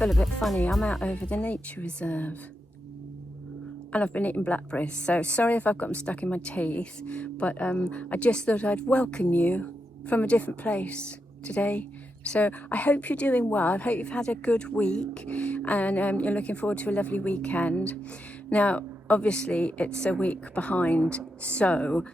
feel a bit funny. I'm out over the nature reserve and I've been eating blackberries, so sorry if I've got them stuck in my teeth, but I just thought I'd welcome you from a different place today. So I hope you're doing well. I hope you've had a good week and you're looking forward to a lovely weekend. Now, obviously it's a week behind, so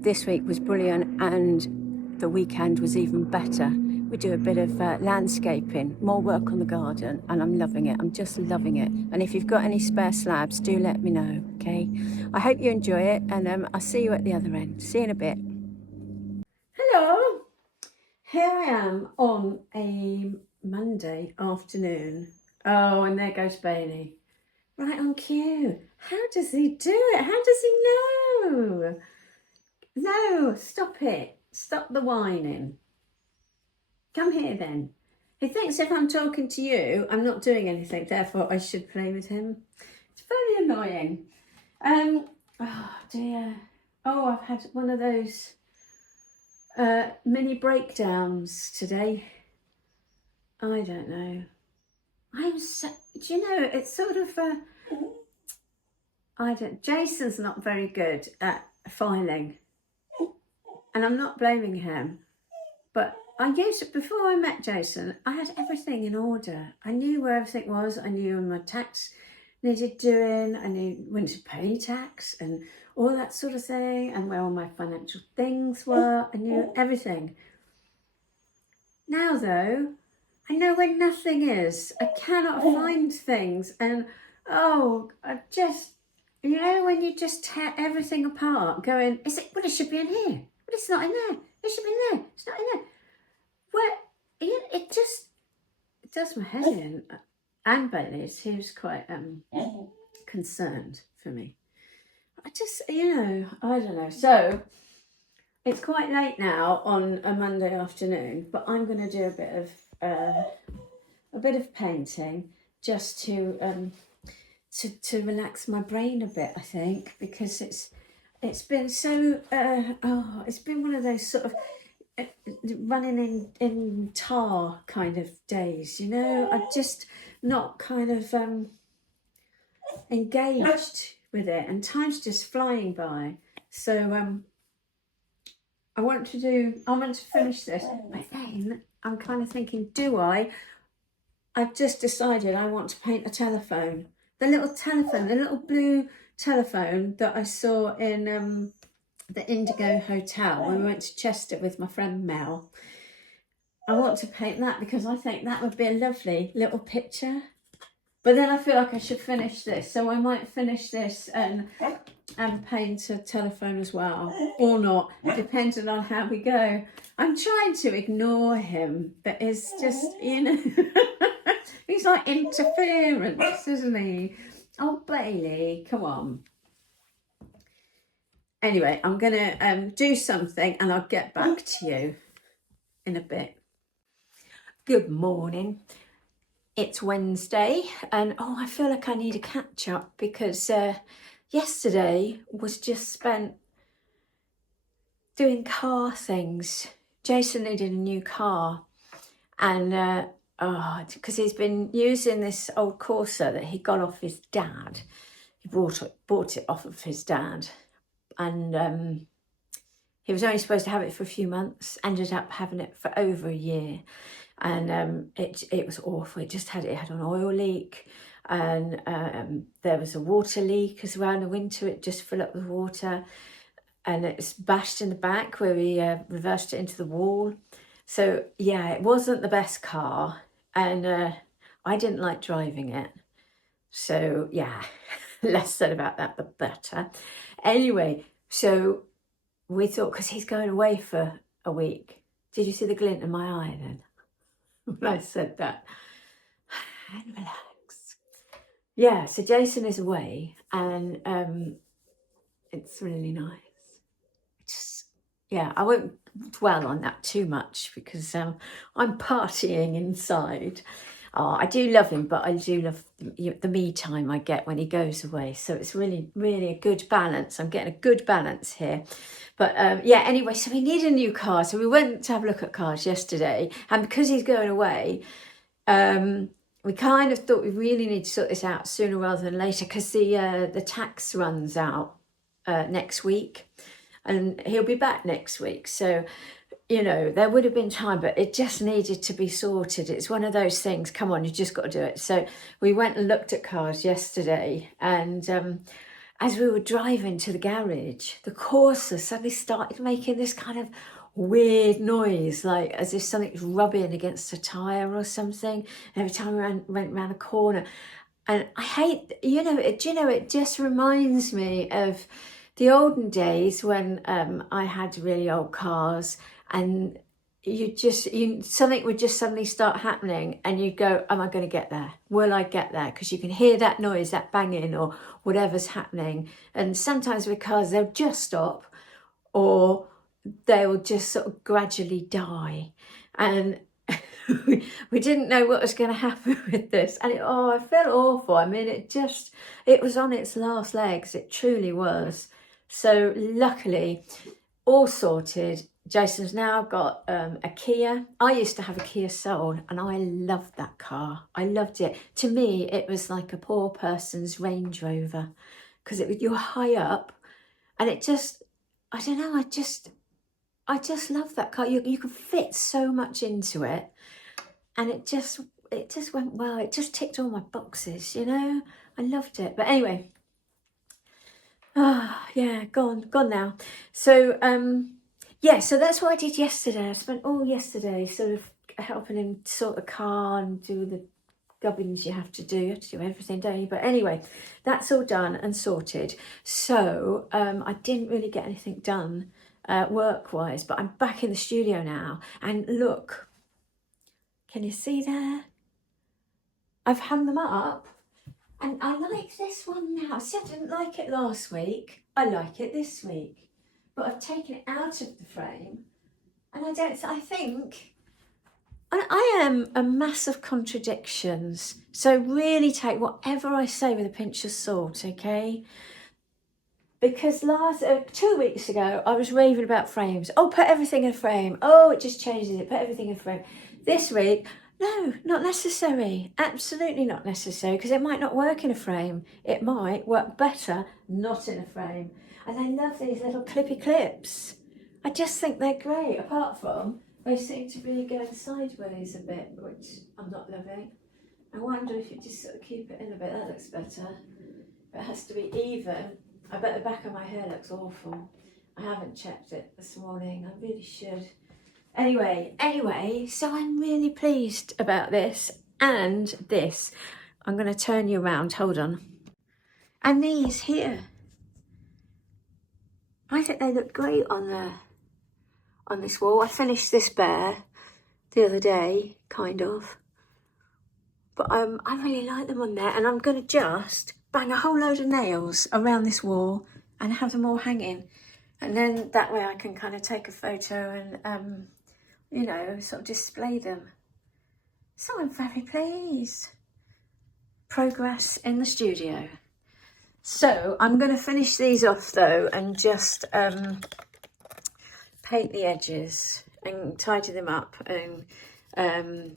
this week was brilliant and the weekend was even better. We do a bit of landscaping, more work on the garden, and I'm loving it. I'm just loving it. And if you've got any spare slabs, do let me know, okay? I hope you enjoy it, and I'll see you at the other end. See you in a bit. Hello. Here I am on a Monday afternoon. Oh, and there goes Bailey. Right on cue. How does he do it? How does he know? No, stop it. Stop the whining. Come here then. He thinks if I'm talking to you, I'm not doing anything, therefore I should play with him. It's very annoying. Oh dear. Oh, I've had one of those mini breakdowns today. I don't know. I'm so, do you know, it's sort of, Jason's not very good at filing. And I'm not blaming him, but I used it before I met Jason. I had everything in order. I knew where everything was. I knew my tax needed doing. I knew when to pay tax and all that sort of thing, and where all my financial things were. I knew everything. Now though, I know where nothing is. I cannot find things, and oh, I just, you know, when you just tear everything apart, going, is it? Well, it should be in here, but it's not in there. It should be in there. It's not in there. Well, it just, it does my head in. And Bailey's, he was quite concerned for me. I just, you know, I don't know. So it's quite late now on a Monday afternoon, but I'm going to do a bit of painting just to relax my brain a bit, I think, because it's been so it's been one of those sort of running in tar kind of days, you know. I'm just not kind of engaged with it, and time's just flying by. So I want to finish this, but then I'm kind of thinking, I've just decided I want to paint a telephone, the little blue telephone that I saw in the Indigo Hotel when we went to Chester with my friend Mel. I want to paint that because I think that would be a lovely little picture. But then I feel like I should finish this, so I might finish this and paint a telephone as well, or not, depending on how we go. I'm trying to ignore him, but it's just, you know, he's like interference, isn't he? Oh, Bailey, come on. Anyway, I'm going to do something and I'll get back to you in a bit. Good morning. It's Wednesday and oh, I feel like I need a catch up because yesterday was just spent doing car things. Jason needed a new car and because he's been using this old Corsa that he got off his dad. He bought it off of his dad. And he was only supposed to have it for a few months, ended up having it for over a year, and it was awful. It had an oil leak, and there was a water leak as well. In the winter it just filled up with water, and it's bashed in the back where we reversed it into the wall. So yeah, it wasn't the best car, and I didn't like driving it. So yeah, less said about that, the better. Anyway, so we thought, because he's going away for a week. Did you see the glint in my eye then? When I said that? And relax. Yeah, so Jason is away and it's really nice. Yeah, I won't dwell on that too much because I'm partying inside. Oh, I do love him, but I do love the me time I get when he goes away. So it's really, really a good balance. I'm getting a good balance here. But yeah, anyway, so we need a new car. So we went to have a look at cars yesterday. And because he's going away, we kind of thought we really need to sort this out sooner rather than later, because the tax runs out next week, and he'll be back next week. So, you know, there would have been time, but it just needed to be sorted. It's one of those things, come on, you just got to do it. So we went and looked at cars yesterday, and as we were driving to the garage, the Corsa suddenly started making this kind of weird noise, like as if something's rubbing against a tyre or something. And every time we went around a corner. And I hate, it just reminds me of the olden days when I had really old cars, and something would just suddenly start happening, and you'd go, am I going to get there? Will I get there? Because you can hear that noise, that banging or whatever's happening. And sometimes with cars, they'll just stop, or they will just sort of gradually die. And we didn't know what was going to happen with this. And I felt awful. I mean, it was on its last legs. It truly was. So luckily, all sorted. Jason's now got a Kia. I used to have a Kia Soul, and I loved that car. I loved it. To me, it was like a poor person's Range Rover, because you're high up, and it just, I don't know, I just love that car. You can fit so much into it, and it just went well. It just ticked all my boxes, you know. I loved it. But anyway, yeah, gone now. So yeah, so that's what I did yesterday. I spent all yesterday sort of helping him sort the car and do the gubbins you have to do. You have to do everything, don't you? But anyway, that's all done and sorted. So I didn't really get anything done work-wise, but I'm back in the studio now. And look, can you see there? I've hung them up, and I like this one now. See, I didn't like it last week. I like it this week. But I've taken it out of the frame, and I think I am a mass of contradictions. So really take whatever I say with a pinch of salt, okay? Because 2 weeks ago, I was raving about frames. Oh, put everything in a frame. Oh, it just changes it. Put everything in a frame. This week, no, not necessary. Absolutely not necessary, because it might not work in a frame. It might work better not in a frame. And I love these little clippy clips. I just think they're great, apart from they seem to be going sideways a bit, which I'm not loving. I wonder if you just sort of keep it in a bit. That looks better. It has to be even. I bet the back of my hair looks awful. I haven't checked it this morning. I really should. Anyway, so I'm really pleased about this and this. I'm going to turn you around. Hold on. And these here. I think they look great on this wall. I finished this bear the other day, kind of. But I really like them on there, and I'm going to just bang a whole load of nails around this wall and have them all hanging. And then that way I can kind of take a photo and, you know, sort of display them. So I'm very pleased. Progress in the studio. So I'm going to finish these off though, and just paint the edges and tidy them up, and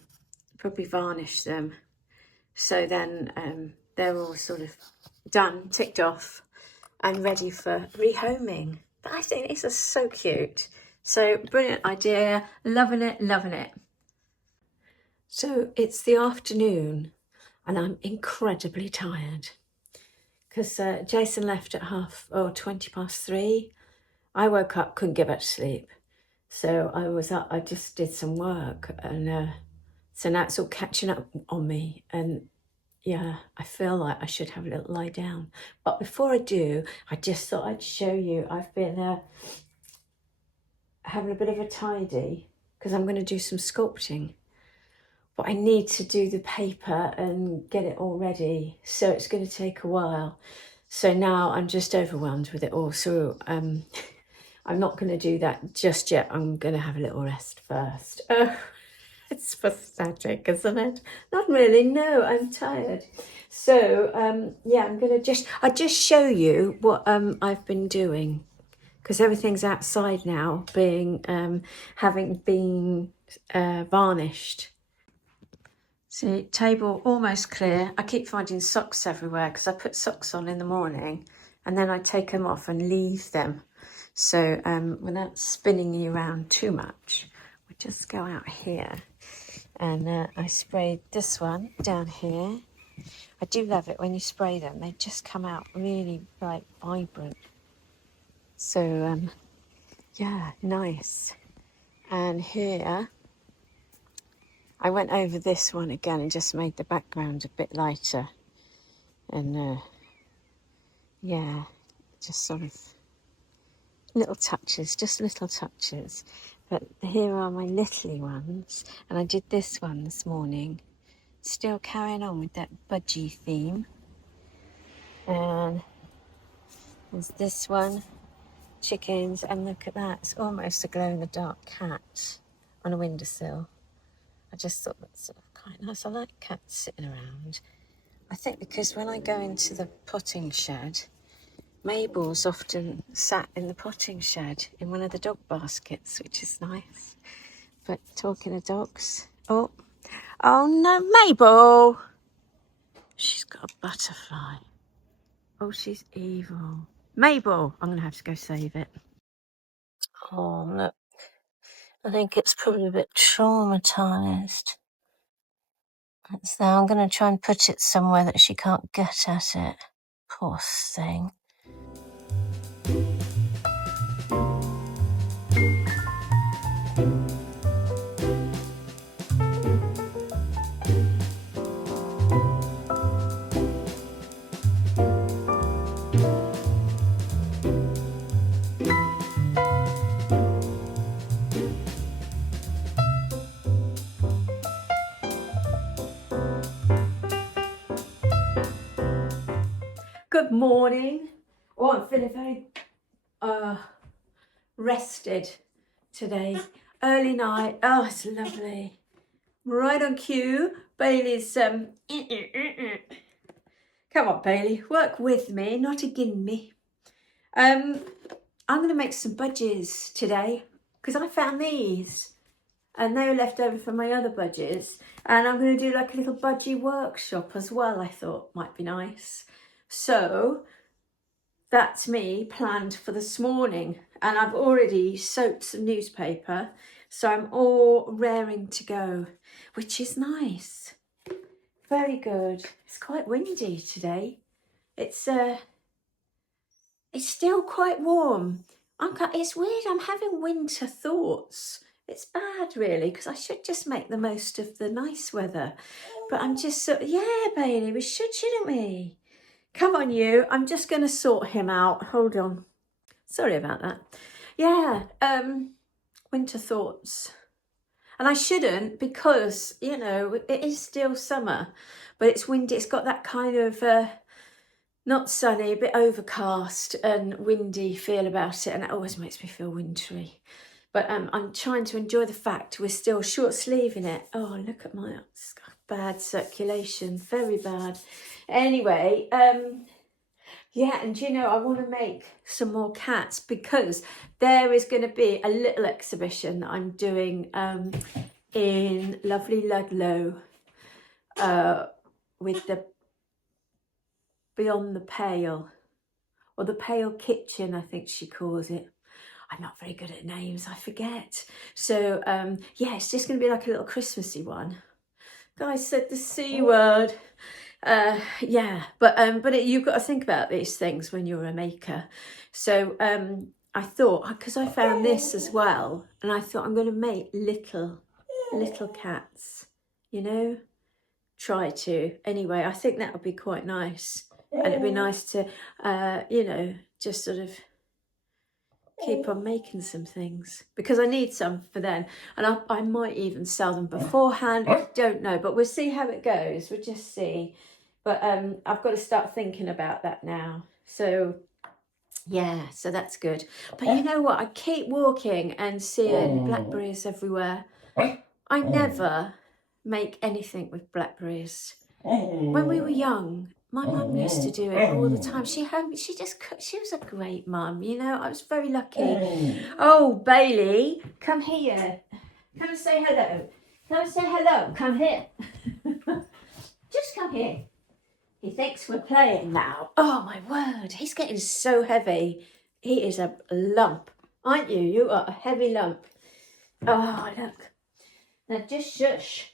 probably varnish them. So then they're all sort of done, ticked off, and ready for rehoming. But I think these are so cute. So brilliant idea, loving it, loving it. So it's the afternoon, and I'm incredibly tired, because Jason left at 20 past 3. I woke up, couldn't get back to sleep. So I was up, I just did some work, and so now it's all catching up on me. And yeah, I feel like I should have a little lie down. But before I do, I just thought I'd show you. I've been having a bit of a tidy, because I'm going to do some sculpting. But I need to do the paper and get it all ready, so it's going to take a while. So now I'm just overwhelmed with it all. So I'm not going to do that just yet. I'm going to have a little rest first. Oh, it's pathetic, isn't it? Not really, no, I'm tired. So yeah, I'm going to I'll just show you what I've been doing, because everything's outside now, having been varnished. See, table almost clear. I keep finding socks everywhere because I put socks on in the morning and then I take them off and leave them. So without spinning you around too much, we just go out here and I sprayed this one down here. I do love it when you spray them. They just come out really like vibrant. So yeah, nice. And here I went over this one again and just made the background a bit lighter. And yeah, just sort of little touches, just little touches. But here are my little ones. And I did this one this morning. Still carrying on with that budgie theme. And there's this one, chickens. And look at that, it's almost a glow-in-the-dark cat on a windowsill. I just thought that's sort of quite nice. I like cats sitting around. I think because when I go into the potting shed, Mabel's often sat in the potting shed in one of the dog baskets, which is nice. But talking of dogs, oh no, Mabel! She's got a butterfly. Oh, she's evil. Mabel, I'm going to have to go save it. Oh, look. I think it's probably a bit traumatised. So I'm going to try and put it somewhere that she can't get at it. Poor thing. Good morning. Oh, I'm feeling very rested today. Early night. Oh, it's lovely. Right on cue. Bailey's come on, Bailey, work with me, not against me. I'm going to make some budgies today because I found these and they were left over from my other budgies, and I'm going to do like a little budgie workshop as well. I thought might be nice. So that's me planned for this morning, and I've already soaked some newspaper, so I'm all raring to go, which is nice. Very good. It's quite windy today. It's still quite warm. It's weird, I'm having winter thoughts. It's bad really, because I should just make the most of the nice weather. But I'm just yeah, Bailey, we should, shouldn't we? Come on, you. I'm just going to sort him out. Hold on. Sorry about that. Yeah, winter thoughts. And I shouldn't, because, you know, it is still summer, but it's windy. It's got that kind of not sunny, a bit overcast and windy feel about it. And it always makes me feel wintry. But I'm trying to enjoy the fact we're still short sleeving it. Oh, look at my bad circulation. Very bad. Anyway, yeah, and you know, I want to make some more cats because there is going to be a little exhibition that I'm doing in lovely Ludlow with the Beyond the Pale, or the Pale Kitchen, I think she calls it. I'm not very good at names, I forget. So yeah, it's just going to be like a little Christmassy one. Guys said the C word. Yeah, but you've got to think about these things when you're a maker. So I thought, because I found this as well, and I thought I'm going to make little cats, you know, try to. Anyway, I think that would be quite nice, and it'd be nice to, you know, just sort of keep on making some things, because I need some for then, and I might even sell them beforehand. I don't know, but we'll see how it goes. We'll just see. But I've got to start thinking about that now. So yeah, so that's good. But you know what? I keep walking and seeing blackberries everywhere. I never make anything with blackberries. When we were young, my mum used to do it all the time. She just cooked. She was a great mum, you know. I was very lucky. Oh, Bailey, come here. Come and say hello. Come and say hello. Come here. just come here. He thinks we're playing now. Oh my word, he's getting so heavy. He is a lump, aren't you? You are a heavy lump. Oh, look. Now just shush.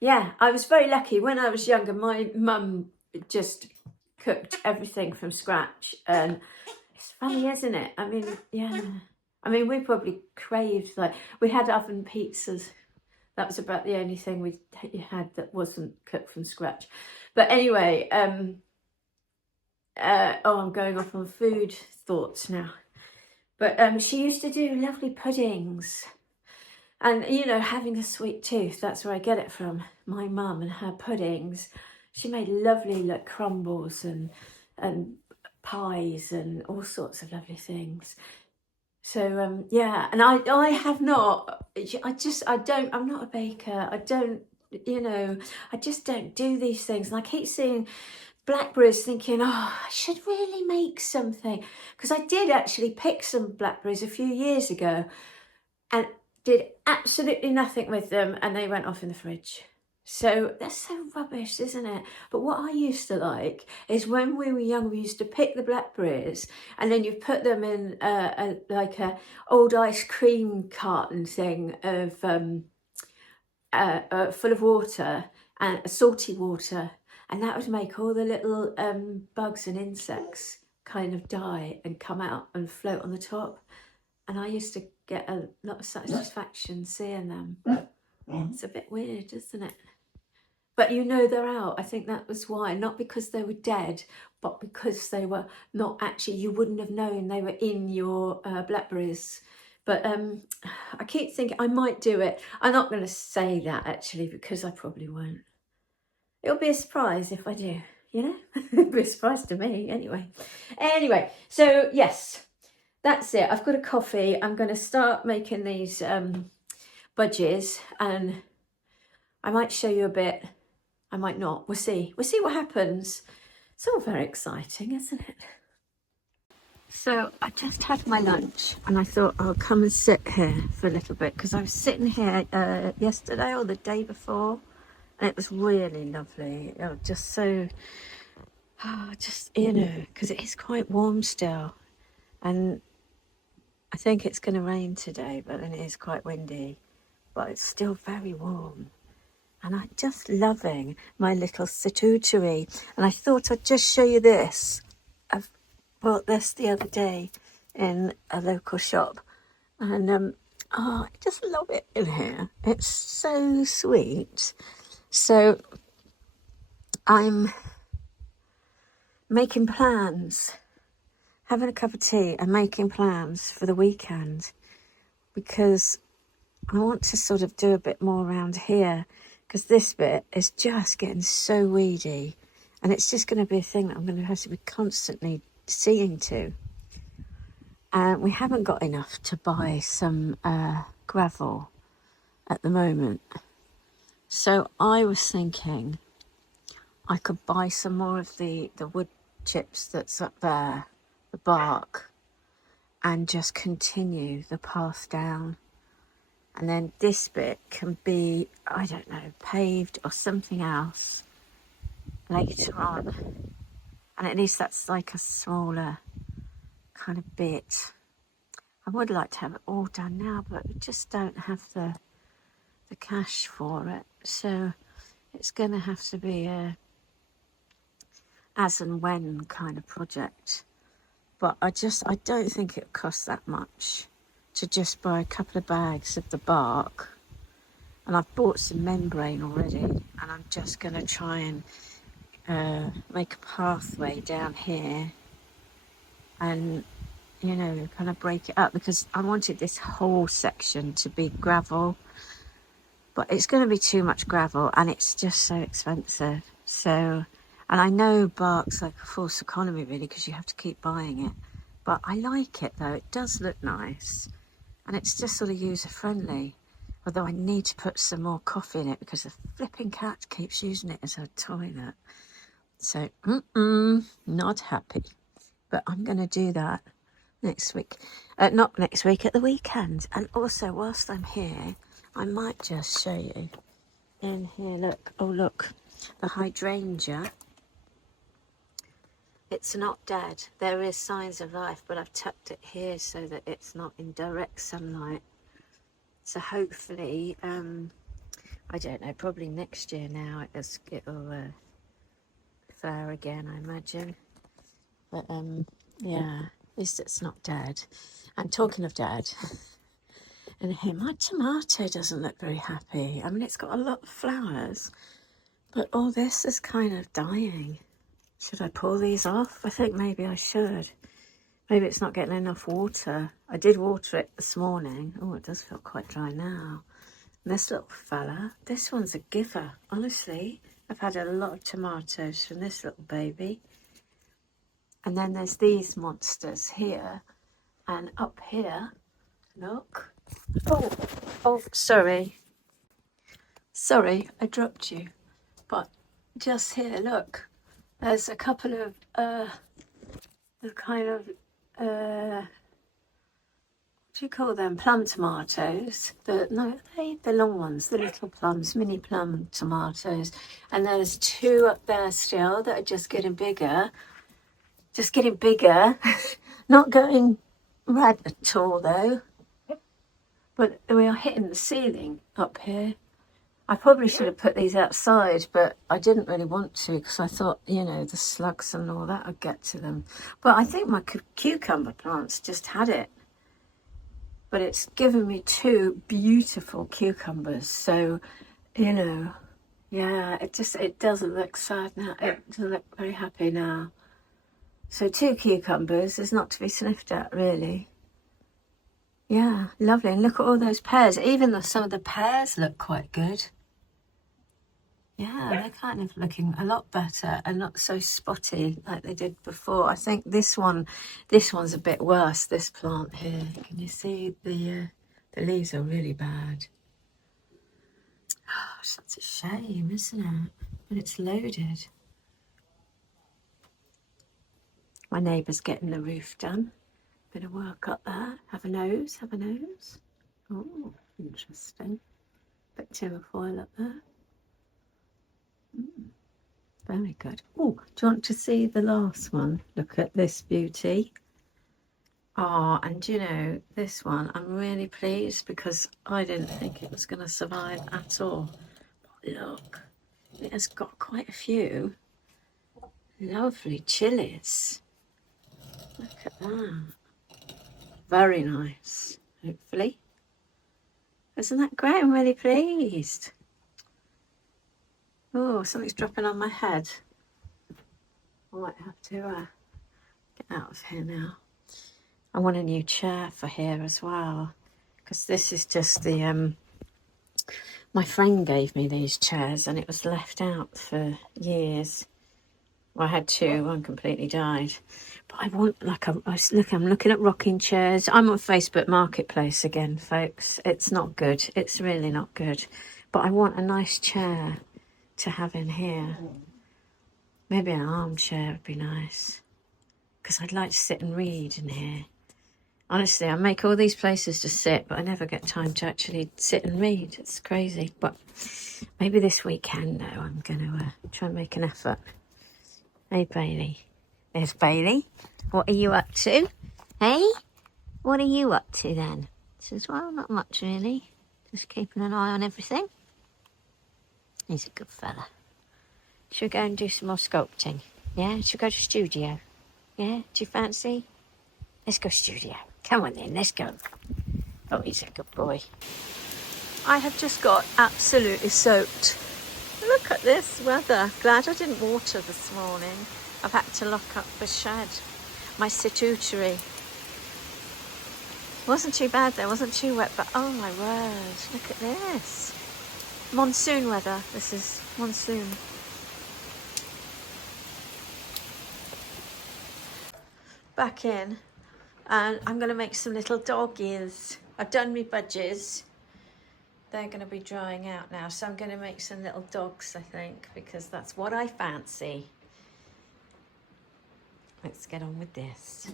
Yeah, I was very lucky. When I was younger, my mum just cooked everything from scratch. And it's funny, isn't it? I mean, yeah. I mean, we probably craved, like, we had oven pizzas. That was about the only thing we had that wasn't cooked from scratch. But anyway, oh, I'm going off on food thoughts now. But she used to do lovely puddings. And, you know, having a sweet tooth, that's where I get it from. My mum and her puddings. She made lovely, like, crumbles and pies and all sorts of lovely things. So, yeah, and I have not, I'm not a baker. I don't, you know, I just don't do these things. And I keep seeing blackberries thinking, oh, I should really make something. Because I did actually pick some blackberries a few years ago and did absolutely nothing with them, and they went off in the fridge. So that's so rubbish, isn't it? But what I used to like is when we were young, we used to pick the blackberries and then you put them in like a old ice cream carton thing of full of water and salty water, and that would make all the little bugs and insects kind of die and come out and float on the top. And I used to get a lot of satisfaction seeing them. It's a bit weird, isn't it? But you know they're out. I think that was why. Not because they were dead, but because they were not actually, you wouldn't have known they were in your blackberries. But I keep thinking I might do it. I'm not going to say that actually because I probably won't. It'll be a surprise if I do, you know? It'll be a surprise to me anyway. Anyway, so yes. That's it. I've got a coffee. I'm going to start making these budgies, and I might show you a bit. I might not. We'll see. We'll see what happens. It's all very exciting, isn't it? So I just had my lunch and I thought I'll come and sit here for a little bit because I was sitting here yesterday or the day before and it was really lovely. It was just so, just, you know, because it is quite warm still. And I think it's going to rain today, but then it is quite windy, but it's still very warm. And I'm just loving my little situtery. And I thought I'd just show you this. I've bought this the other day in a local shop. And I just love it in here. It's so sweet. So I'm making plans. Having a cup of tea and making plans for the weekend because I want to sort of do a bit more around here because this bit is just getting so weedy and it's just going to be a thing that I'm going to have to be constantly seeing to. And we haven't got enough to buy some gravel at the moment. So I was thinking I could buy some more of the wood chips that's up there, the bark, and just continue the path down. And then this bit can be, I don't know, paved or something else later on. And at least that's like a smaller kind of bit. I would like to have it all done now, but we just don't have the cash for it. So it's going to have to be a as and when kind of project. But I don't think it costs that much to just buy a couple of bags of the bark. And I've bought some membrane already. And I'm just going to try and make a pathway down here. And, you know, kind of break it up. Because I wanted this whole section to be gravel. But it's going to be too much gravel. And it's just so expensive. So... And I know bark's like a false economy really because you have to keep buying it. But I like it though, it does look nice. And it's just sort of user friendly. Although I need to put some more coffee in it because the flipping cat keeps using it as a toilet. So, not happy. But I'm going to do that next week. Not next week, at the weekend. And also, whilst I'm here, I might just show you in here, look. Oh, look. The hydrangea, it's not dead. There is signs of life, but I've tucked it here so that it's not in direct sunlight. So hopefully, I don't know, probably next year now it'll flower again, I imagine. But yeah, at least it's not dead. And talking of dead, and here, my tomato doesn't look very happy. I mean, it's got a lot of flowers, but all this is kind of dying. Should I pull these off? I think maybe I should. Maybe it's not getting enough water. I did water it this morning. Oh, it does feel quite dry now. And this little fella, this one's a giver. Honestly, I've had a lot of tomatoes from this little baby. And then there's these monsters here. And up here, look. Oh, sorry. Sorry, I dropped you. But just here, look. There's a couple of the kind of what do you call them? Plum tomatoes. The long ones, the little plums, mini plum tomatoes. And there's two up there still that are just getting bigger. Just getting bigger. Not going red at all though. But we are hitting the ceiling up here. I probably should have put these outside, but I didn't really want to because I thought, you know, the slugs and all that would get to them. But I think my cucumber plants just had it. But it's given me two beautiful cucumbers. So, you know, yeah, it doesn't look sad now. It doesn't look very happy now. So 2 cucumbers is not to be sniffed at, really. Yeah, lovely. And look at all those pears. Even some of the pears look quite good. Yeah, they're kind of looking a lot better and not so spotty like they did before. I think this one's a bit worse, this plant here. Can you see the leaves are really bad. Oh, such a shame, isn't it? But it's loaded. My neighbour's getting the roof done. Bit of work up there. Have a nose. Oh, interesting. Bit tinfoil up there. Very good. Oh, do you want to see the last one? Look at this beauty. Oh, and you know, this one, I'm really pleased because I didn't think it was going to survive at all. But look, it has got quite a few lovely chilies. Look at that. Very nice, hopefully. Isn't that great? I'm really pleased. Oh, something's dropping on my head. I might have to get out of here now. I want a new chair for here as well, because this is just the my friend gave me these chairs and it was left out for years. Well, I had 2, one completely died. But I want, like, I'm looking at rocking chairs. I'm on Facebook Marketplace again, folks. It's not good. It's really not good. But I want a nice chair to have in here. Maybe an armchair would be nice. Because I'd like to sit and read in here. Honestly, I make all these places to sit, but I never get time to actually sit and read. It's crazy. But maybe this weekend, though, I'm going to try and make an effort. Hey, Bailey. There's Bailey. What are you up to? Hey? What are you up to then? Says, well, not much really. Just keeping an eye on everything. He's a good fella. Should we go and do some more sculpting? Yeah? Should we go to studio? Yeah? Do you fancy? Let's go studio. Come on then, let's go. Oh, he's a good boy. I have just got absolutely soaked. Look at this weather. Glad I didn't water this morning. I've had to lock up the shed. My situtory. Wasn't too bad though, wasn't too wet, but oh my word, look at this. Monsoon weather, this is monsoon. Back in, and I'm going to make some little doggies. I've done my budgies. They're going to be drying out now, so I'm going to make some little dogs, I think, because that's what I fancy. Let's get on with this.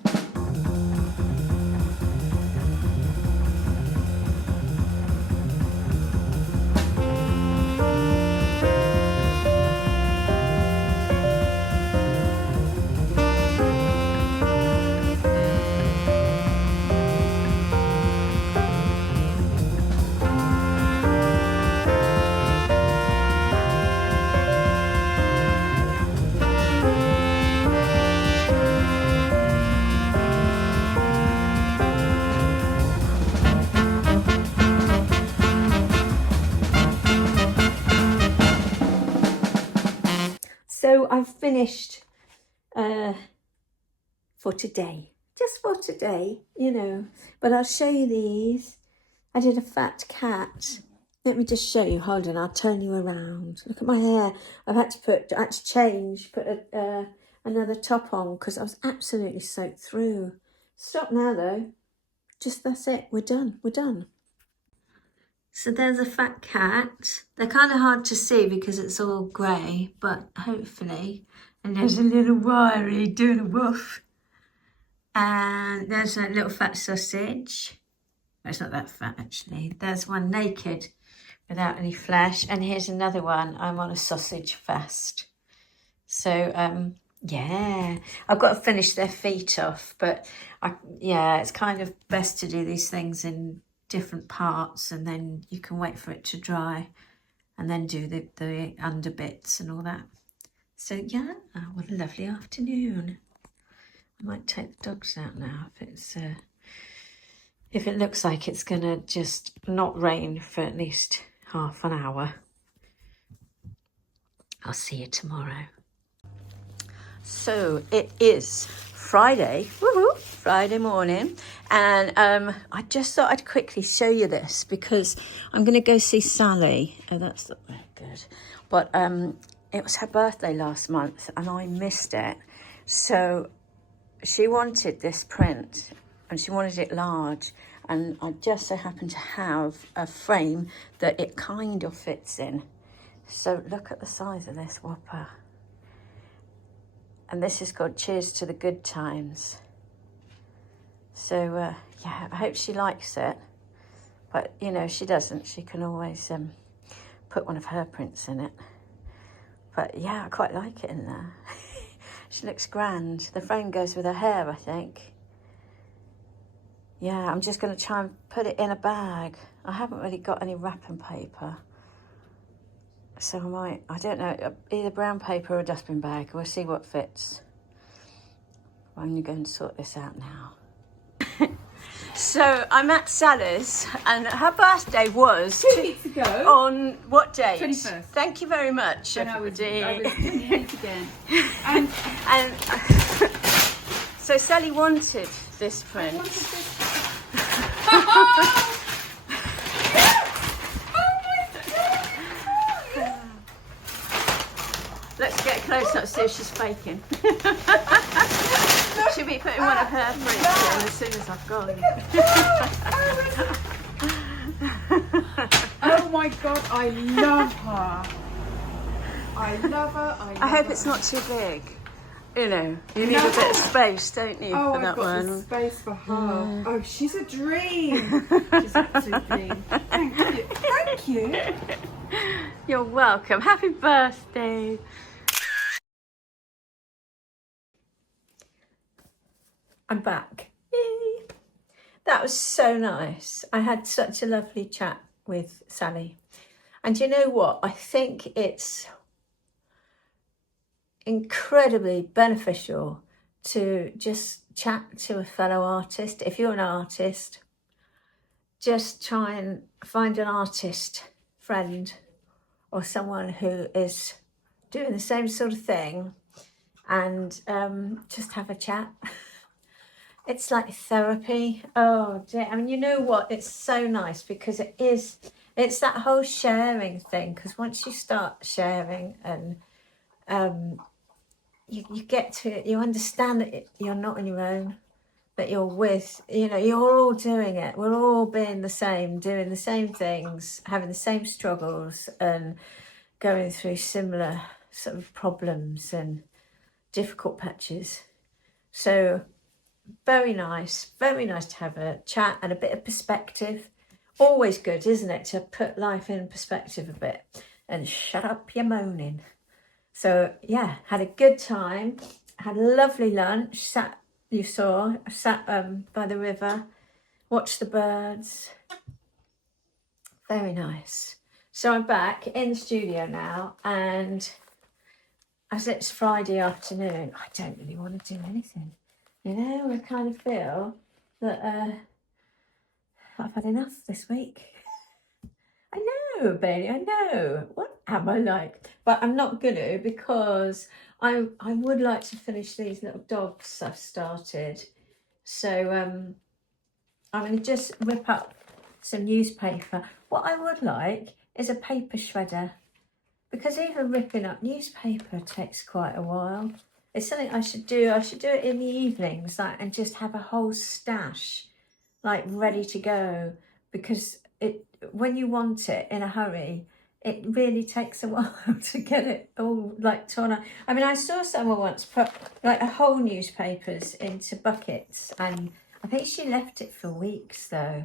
I've finished for today. Just for today, you know. But I'll show you these. I did a fat cat. Let me just show you. Hold on, I'll turn you around. Look at my hair. I've had to put another top on because I was absolutely soaked through. Stop now though. Just that's it. We're done. We're done. So there's a fat cat. They're kind of hard to see because it's all grey, but hopefully. And there's a little wiry doing a woof. And there's a little fat sausage. Well, it's not that fat actually. There's one naked without any flesh. And here's another one. I'm on a sausage fast. So, yeah, I've got to finish their feet off. But, yeah, it's kind of best to do these things in different parts. And then you can wait for it to dry. And then do the under bits and all that. So, yeah, what a lovely afternoon. I might take the dogs out now if it looks like it's going to just not rain for at least half an hour. I'll see you tomorrow. So it is Friday, woohoo, Friday morning. And I just thought I'd quickly show you this because I'm going to go see Sally. Oh, that's not very good. But it was her birthday last month and I missed it. So she wanted this print and she wanted it large, and I just so happen to have a frame that it kind of fits in. So look at the size of this whopper. And this is called Cheers to the Good Times. So yeah, I hope she likes it. But you know, if she doesn't, she can always put one of her prints in it. But yeah, I quite like it in there. She looks grand. The frame goes with her hair, I think. Yeah, I'm just going to try and put it in a bag. I haven't really got any wrapping paper. So I don't know, either brown paper or a dustbin bag. We'll see what fits. I'm going to go and sort this out now. So I'm at Sally's and her birthday was 2 weeks ago. On what date? 21st. Thank you very much, And I was everybody. 28 again. And so Sally wanted this print. Let's get close up, see if she's faking. She'll be putting one of her prints in as soon as I've gone. oh my god, I love her. I love her. I hope it's not too big. You know, you need a bit of space, don't you, for that I've got one? the space for her. Oh, she's a dream. She's an absolute dream. Thank you. Thank you. You're welcome. Happy birthday. I'm back. Yay. That was so nice. I had such a lovely chat with Sally. And you know what? I think it's incredibly beneficial to just chat to a fellow artist. If you're an artist, just try and find an artist friend or someone who is doing the same sort of thing and just have a chat. It's like therapy. Oh dear. I mean, you know what? It's so nice because it's that whole sharing thing. Because once you start sharing and you get to it, you understand that you're not on your own, that you're with, you know, you're all doing it. We're all being the same, doing the same things, having the same struggles and going through similar sort of problems and difficult patches. So very nice to have a chat and a bit of perspective. Always good, isn't it, to put life in perspective a bit and shut up your moaning. So yeah, had a good time, had a lovely lunch, sat by the river, watched the birds. Very nice. So I'm back in the studio now, and as it's Friday afternoon, I don't really want to do anything. You know, I kind of feel that I've had enough this week. I know, Bailey, I know. What am I like? But I'm not going to, because I would like to finish these little dogs I've started. So I'm going to just rip up some newspaper. What I would like is a paper shredder, because even ripping up newspaper takes quite a while. It's something I should do. I should do it in the evenings, like, and just have a whole stash, like, ready to go, because when you want it in a hurry, it really takes a while to get it all, like, torn up. I mean, I saw someone once put, like, a whole newspapers into buckets, and I think she left it for weeks, though.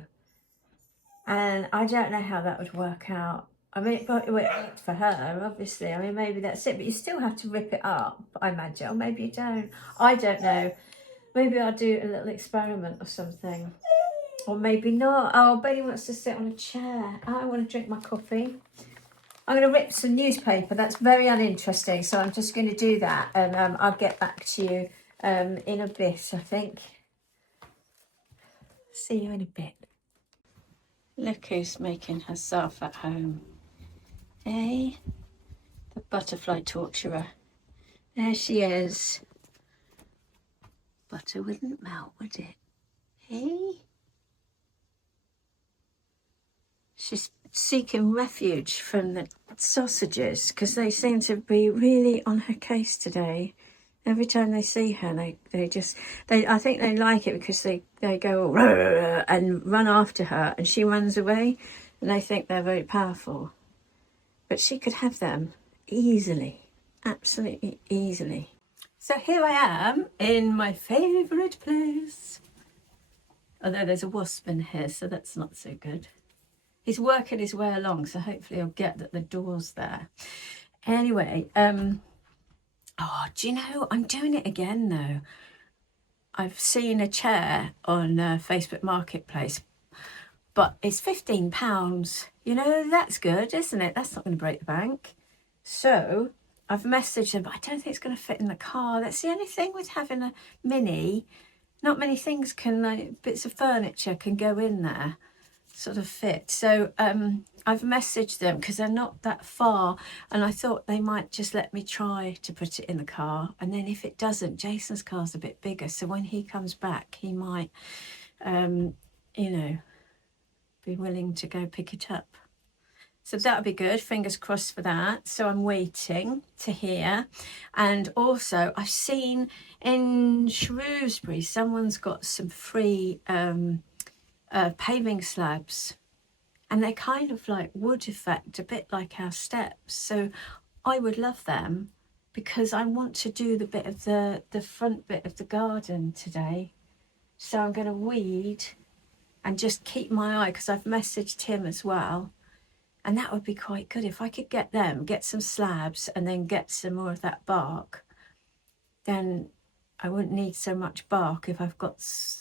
And I don't know how that would work out. I mean, it worked for her, obviously. I mean, maybe that's it, but you still have to rip it up, I imagine. Or maybe you don't. I don't know. Maybe I'll do a little experiment or something. Or maybe not. Oh, Bailey wants to sit on a chair. I want to drink my coffee. I'm going to rip some newspaper. That's very uninteresting, so I'm just going to do that. And I'll get back to you in a bit, I think. See you in a bit. Look who's making herself at home. Hey, the butterfly torturer. There she is. Butter wouldn't melt, would it? Hey? She's seeking refuge from the sausages, because they seem to be really on her case today. Every time they see her, I think they like it because they go and run after her, and she runs away, and they think they're very powerful. But she could have them easily, absolutely easily. So here I am in my favourite place. Although there's a wasp in here, so that's not so good. He's working his way along, so hopefully he'll get that the door's there. Anyway, oh, do you know, I'm doing it again though. I've seen a chair on Facebook Marketplace, but it's £15. You know, that's good, isn't it? That's not going to break the bank. So I've messaged them, but I don't think it's going to fit in the car. That's the only thing with having a Mini. Not many things can, like, bits of furniture can go in there, sort of fit. So I've messaged them because they're not that far, and I thought they might just let me try to put it in the car, and then if it doesn't, Jason's car's a bit bigger, so when he comes back he might you know, be willing to go pick it up. So that'll be good, fingers crossed for that. So I'm waiting to hear. And also I've seen in Shrewsbury someone's got some free paving slabs, and they're kind of like wood effect, a bit like our steps. So I would love them, because I want to do the bit of the front bit of the garden today. So I'm going to weed and just keep my eye, because I've messaged him as well. And that would be quite good if I could get them, get some slabs, and then get some more of that bark. Then I wouldn't need so much bark if I've got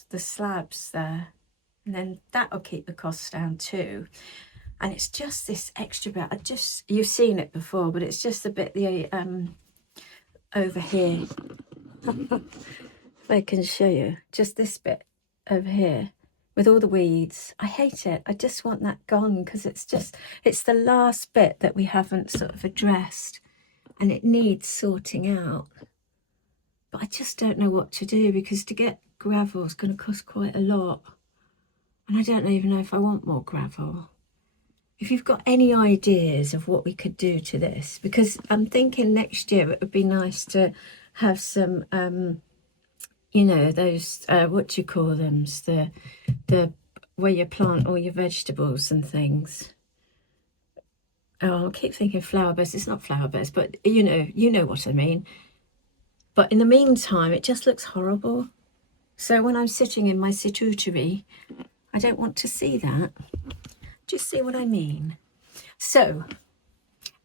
the slabs there. And then that'll keep the costs down too. And it's just this extra bit. You've seen it before, but it's just a bit over here. If I can show you, just this bit over here with all the weeds. I hate it. I just want that gone, because it's the last bit that we haven't sort of addressed, and it needs sorting out. But I just don't know what to do, because to get gravel is going to cost quite a lot. And I don't even know if I want more gravel. If you've got any ideas of what we could do to this, because I'm thinking next year it would be nice to have some, you know, those, what do you call them? The where you plant all your vegetables and things. Oh, I keep thinking flower beds. It's not flower beds, but you know what I mean. But in the meantime, it just looks horrible. So when I'm sitting in my situtery, I don't want to see that. Do you see what I mean? So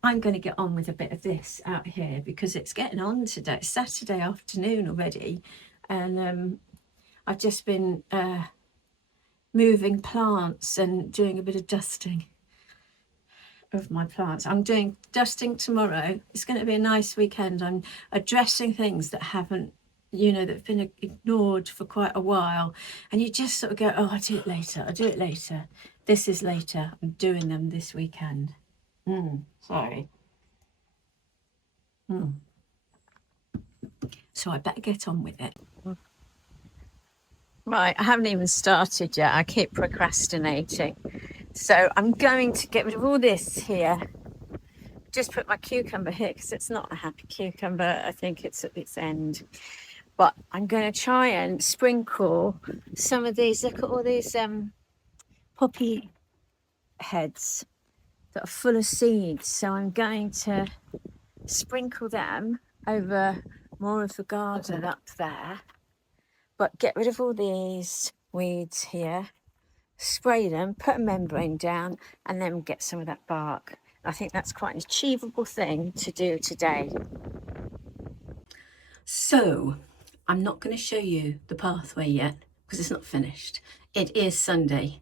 I'm going to get on with a bit of this out here, because it's getting on today. It's Saturday afternoon already, and I've just been moving plants and doing a bit of dusting of my plants. I'm doing dusting tomorrow. It's going to be a nice weekend. I'm addressing things that haven't, you know, that have been ignored for quite a while, and you just sort of go, oh, I'll do it later. This is later. I'm doing them this weekend. Sorry. So I better get on with it. Right, I haven't even started yet. I keep procrastinating. So I'm going to get rid of all this here. Just put my cucumber here because it's not a happy cucumber. I think it's at its end. But I'm going to try and sprinkle some of these. Look at all these poppy heads that are full of seeds. So I'm going to sprinkle them over more of the garden up there. But get rid of all these weeds here, spray them, put a membrane down, and then get some of that bark. I think that's quite an achievable thing to do today. So I'm not going to show you the pathway yet because it's not finished. It is Sunday.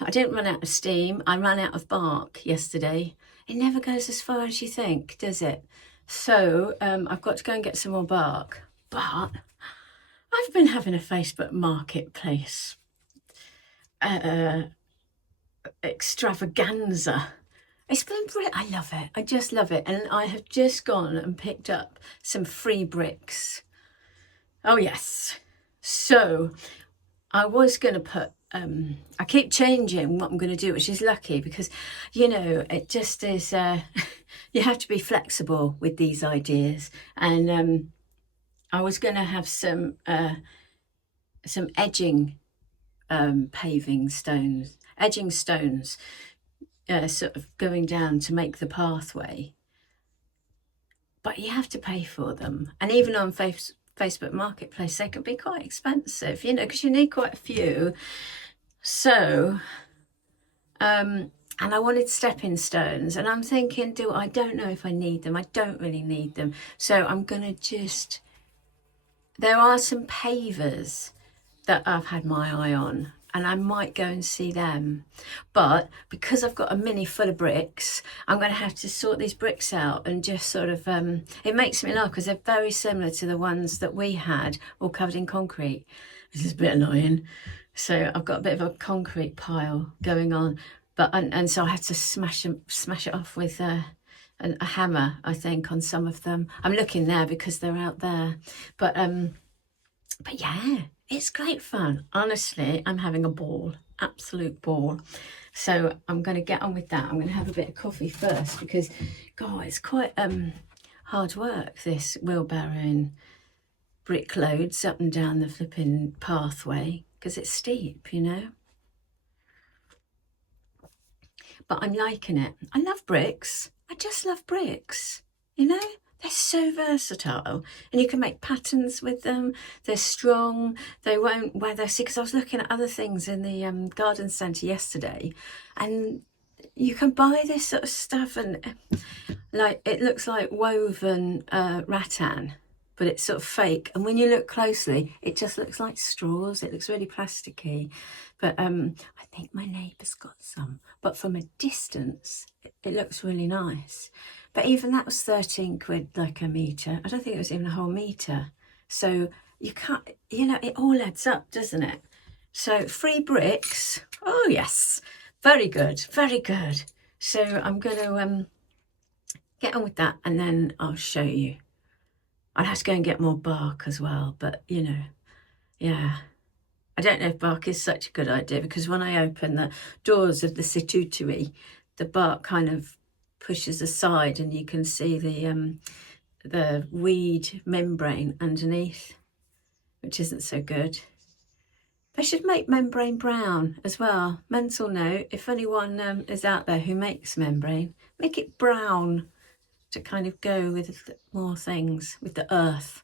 I didn't run out of steam. I ran out of bark yesterday. It never goes as far as you think, does it? So I've got to go and get some more bark. But I've been having a Facebook marketplace extravaganza. It's been brilliant. I love it. I just love it. And I have just gone and picked up some free bricks. Oh yes. So I was going to put, I keep changing what I'm going to do, which is lucky because, you know, it just is, you have to be flexible with these ideas. And I was going to have some edging paving stones, edging stones, sort of going down to make the pathway. But you have to pay for them. And even on Facebook Marketplace, they can be quite expensive, you know, because you need quite a few. So, and I wanted stepping stones, and I'm thinking, I don't know if I need them. I don't really need them. So I'm going to just, there are some pavers that I've had my eye on, and I might go and see them. But because I've got a mini full of bricks, I'm going to have to sort these bricks out and just sort of, it makes me laugh because they're very similar to the ones that we had all covered in concrete. This is a bit annoying. So I've got a bit of a concrete pile going on, but and so I had to smash it off with a hammer, I think, on some of them. I'm looking there because they're out there. But yeah, it's great fun. Honestly, I'm having a ball, absolute ball. So I'm going to get on with that. I'm going to have a bit of coffee first because, God, it's quite hard work, this wheelbarrowing brick loads up and down the flipping pathway because it's steep, you know. But I'm liking it. I love bricks. I just love bricks, you know. They're so versatile and you can make patterns with them. They're strong. They won't weather. See, because I was looking at other things in the garden centre yesterday and you can buy this sort of stuff and like it looks like woven rattan, but it's sort of fake. And when you look closely, it just looks like straws. It looks really plasticky. But I think my neighbour's got some. But from a distance, it looks really nice. But even that was 13 quid, like a metre. I don't think it was even a whole metre. So you can't, you know, it all adds up, doesn't it? So free bricks. Oh, yes. Very good. Very good. So I'm going to get on with that and then I'll show you. I'll have to go and get more bark as well. But, you know, yeah. I don't know if bark is such a good idea because when I open the doors of the situtory, the bark kind of pushes aside and you can see the weed membrane underneath, which isn't so good. They should make membrane brown as well. Mental note, if anyone is out there who makes membrane, make it brown to kind of go with more things, with the earth.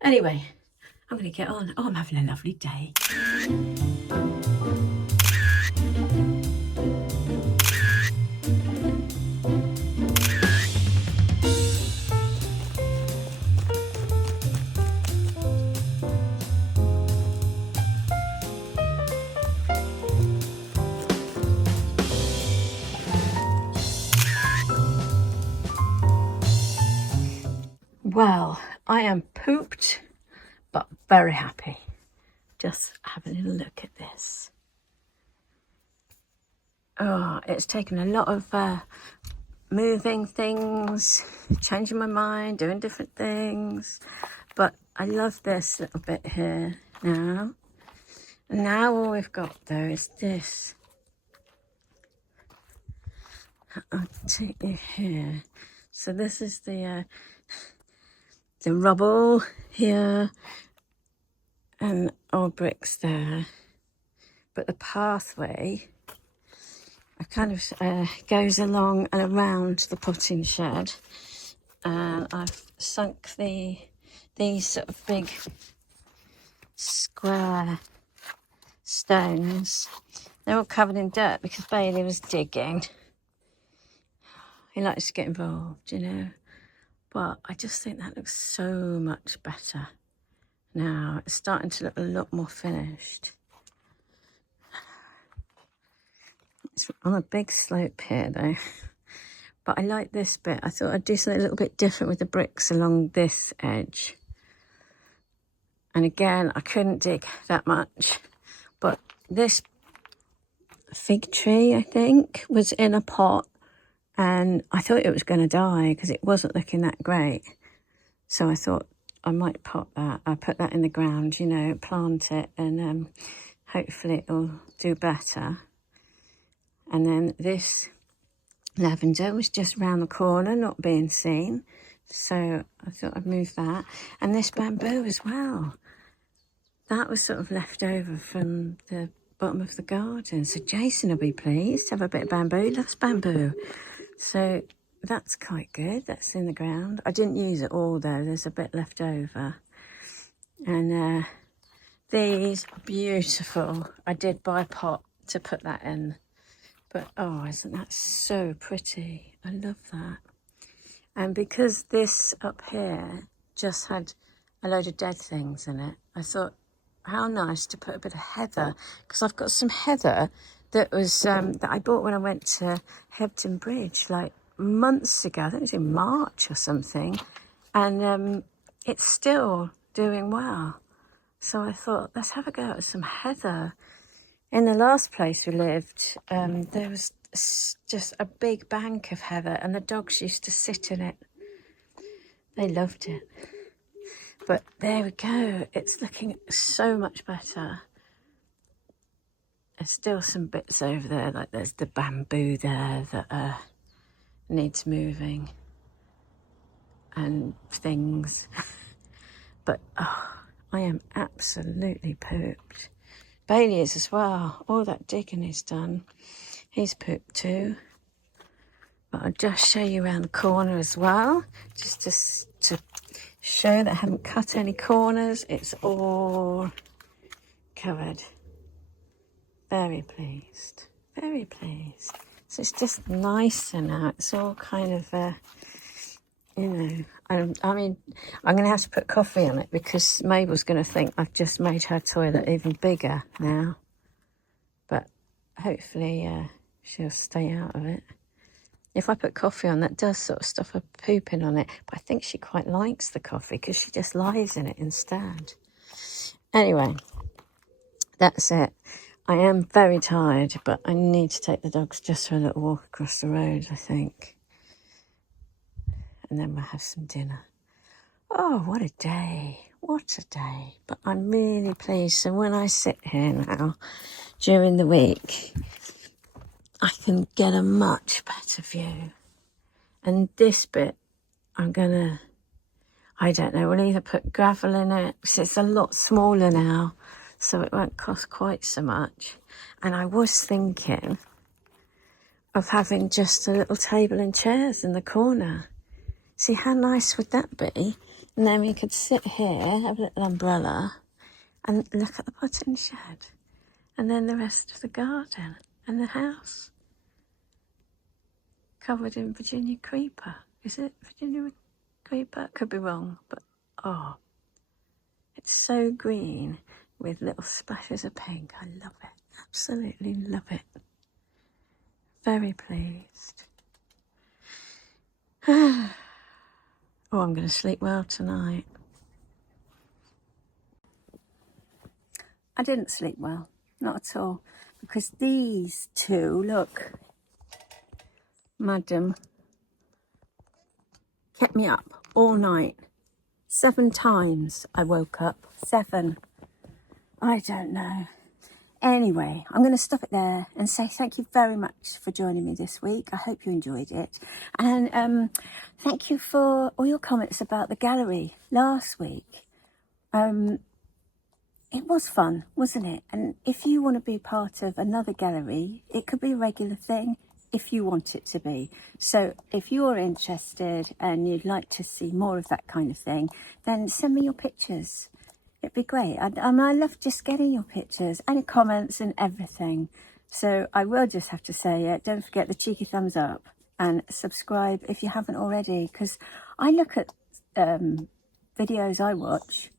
Anyway, I'm going to get on. Oh, I'm having a lovely day. Well, I am pooped, but very happy. Just have a little look at this. Oh, it's taken a lot of moving things, changing my mind, doing different things. But I love this little bit here now. And now all we've got though is this. I'll take you here. So this is the rubble here and old bricks there. But the pathway kind of goes along and around the potting shed. And I've sunk these sort of big square stones. They're all covered in dirt because Bailey was digging. He likes to get involved, you know. But I just think that looks so much better now. It's starting to look a lot more finished. It's on a big slope here though. But I like this bit. I thought I'd do something a little bit different with the bricks along this edge. And again, I couldn't dig that much. But this fig tree, I think, was in a pot. And I thought it was going to die because it wasn't looking that great. So I thought I might pot that. I put that in the ground, you know, plant it, and hopefully it'll do better. And then this lavender was just round the corner, not being seen. So I thought I'd move that. And this bamboo as well. That was sort of left over from the bottom of the garden. So Jason will be pleased to have a bit of bamboo. He loves bamboo. So that's quite good. That's in the ground. I didn't use it all though. There's a bit left over. And these are beautiful. I did buy a pot to put that in. But oh, isn't that so pretty? I love that. And because this up here just had a load of dead things in it, I thought, how nice to put a bit of heather, because I've got some heather that was that I bought when I went to Hebden Bridge like months ago. I think it was in March or something, and it's still doing well. So I thought, let's have a go at some heather. In the last place we lived, there was just a big bank of heather, and the dogs used to sit in it. They loved it. But there we go. It's looking so much better. There's still some bits over there, like there's the bamboo there that needs moving and things. But oh, I am absolutely pooped. Bailey is as well. All that digging he's done, he's pooped too. But I'll just show you around the corner as well, just to show that I haven't cut any corners. It's all covered. Very pleased, very pleased. So it's just nicer now. It's all kind of, you know, I mean, I'm going to have to put coffee on it because Mabel's going to think I've just made her toilet even bigger now. But hopefully she'll stay out of it. If I put coffee on, that does sort of stop her pooping on it. But I think she quite likes the coffee because she just lies in it instead. Anyway, that's it. I am very tired, but I need to take the dogs just for a little walk across the road, I think. And then we'll have some dinner. Oh, what a day. What a day. But I'm really pleased. So when I sit here now during the week, I can get a much better view. And this bit, I'm going to, I don't know, we'll either put gravel in it, because it's a lot smaller now, so it won't cost quite so much. And I was thinking of having just a little table and chairs in the corner. See, how nice would that be? And then we could sit here, have a little umbrella, and look at the potting shed. And then the rest of the garden and the house. Covered in Virginia creeper. Is it Virginia creeper? Could be wrong, but oh, it's so green with little splashes of pink. I love it. Absolutely love it. Very pleased. Oh, I'm going to sleep well tonight. I didn't sleep well, not at all, because these two, look, madam, kept me up all night. 7 times I woke up. 7. I don't know. Anyway, I'm going to stop it there and say thank you very much for joining me this week. I hope you enjoyed it. And thank you for all your comments about the gallery last week. It was fun, wasn't it? And if you want to be part of another gallery, it could be a regular thing if you want it to be. So if you're interested and you'd like to see more of that kind of thing, then send me your pictures. It'd be great. I love just getting your pictures and comments and everything. So I will just have to say, don't forget the cheeky thumbs up and subscribe if you haven't already, because I look at videos I watch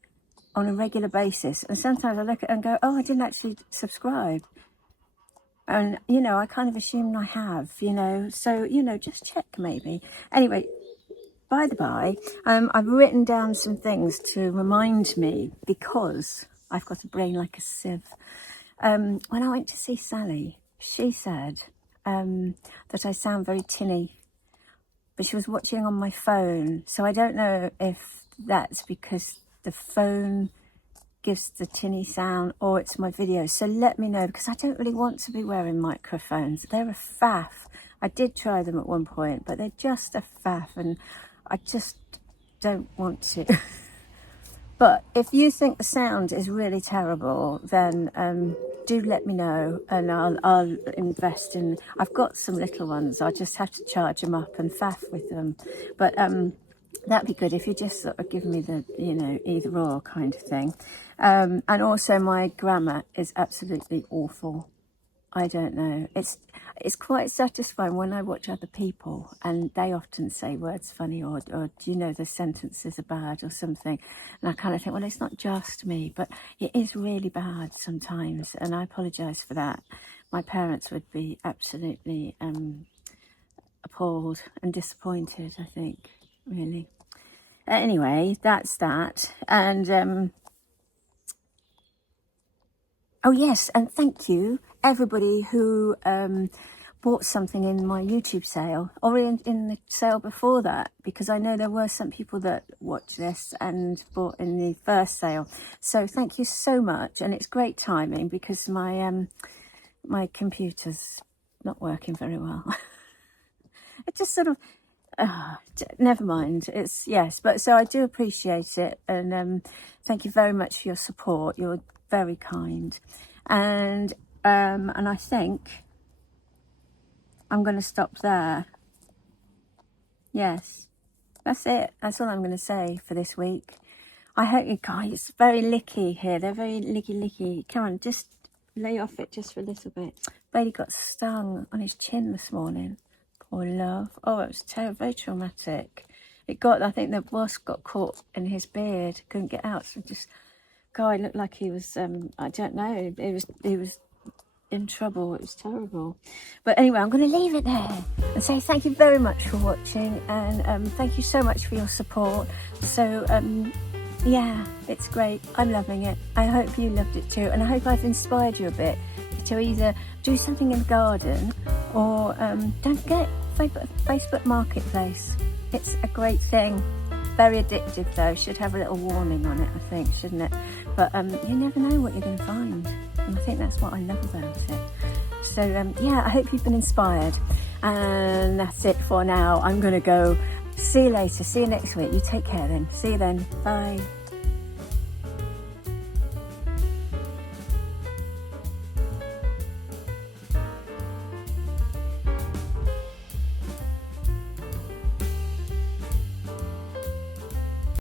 on a regular basis, and sometimes I look at it and go, oh, I didn't actually subscribe. And, you know, I kind of assume I have, you know, so, you know, just check maybe. Anyway, by the by, I've written down some things to remind me, because I've got a brain like a sieve. When I went to see Sally, she said that I sound very tinny, but she was watching on my phone. So I don't know if that's because the phone gives the tinny sound or it's my video. So let me know, because I don't really want to be wearing microphones. They're a faff. I did try them at one point, but they're just a faff, and I just don't want to. But if you think the sound is really terrible, then do let me know, and I'll invest in. I've got some little ones. I just have to charge them up and faff with them. But that'd be good if you just sort of give me the, you know, either or kind of thing. And also my grammar is absolutely awful. I don't know. It's quite satisfying when I watch other people and they often say words funny, or you know, the sentences are bad or something. And I kind of think, well, it's not just me, but it is really bad sometimes. And I apologise for that. My parents would be absolutely appalled and disappointed, I think, really. Anyway, that's that. And oh yes, and thank you everybody who bought something in my YouTube sale, or in the sale before that, because I know there were some people that watched this and bought in the first sale. So thank you so much, and it's great timing because my my computer's not working very well. It just sort of never mind. It's yes, but so I do appreciate it, and thank you very much for your support. You're very kind, and I think I'm going to stop there. Yes, that's it. That's all I'm going to say for this week. I hope you guys. It's very licky here. They're very licky. Come on, just lay off it just for a little bit. Bailey got stung on his chin this morning. Poor love. Oh, it was very traumatic. I think the wasp got caught in his beard. Couldn't get out. So just, God, it looked like he was, I don't know. He was in trouble. It was terrible. But anyway, I'm going to leave it there and say thank you very much for watching, and thank you so much for your support. So yeah, it's great. I'm loving it. I hope you loved it too, and I hope I've inspired you a bit to either do something in the garden, or don't forget Facebook Marketplace. It's a great thing. Very addictive though. Should have a little warning on it, I think, shouldn't it? But you never know what you're going to find, and I think that's what I love about it. So yeah, I hope you've been inspired, and that's it for now. I'm going to go. See you later. See you next week. You take care then. See you then. Bye.